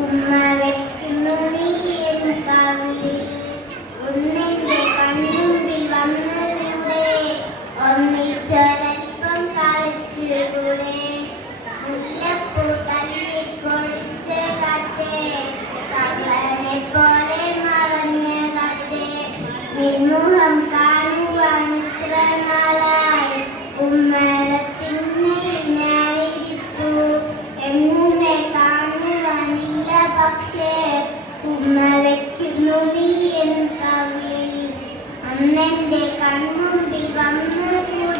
Mama. ജ്യോതി എന്ന കവിയിൽ അന്നെന്റെ കൺമുമ്പിൽ വന്നു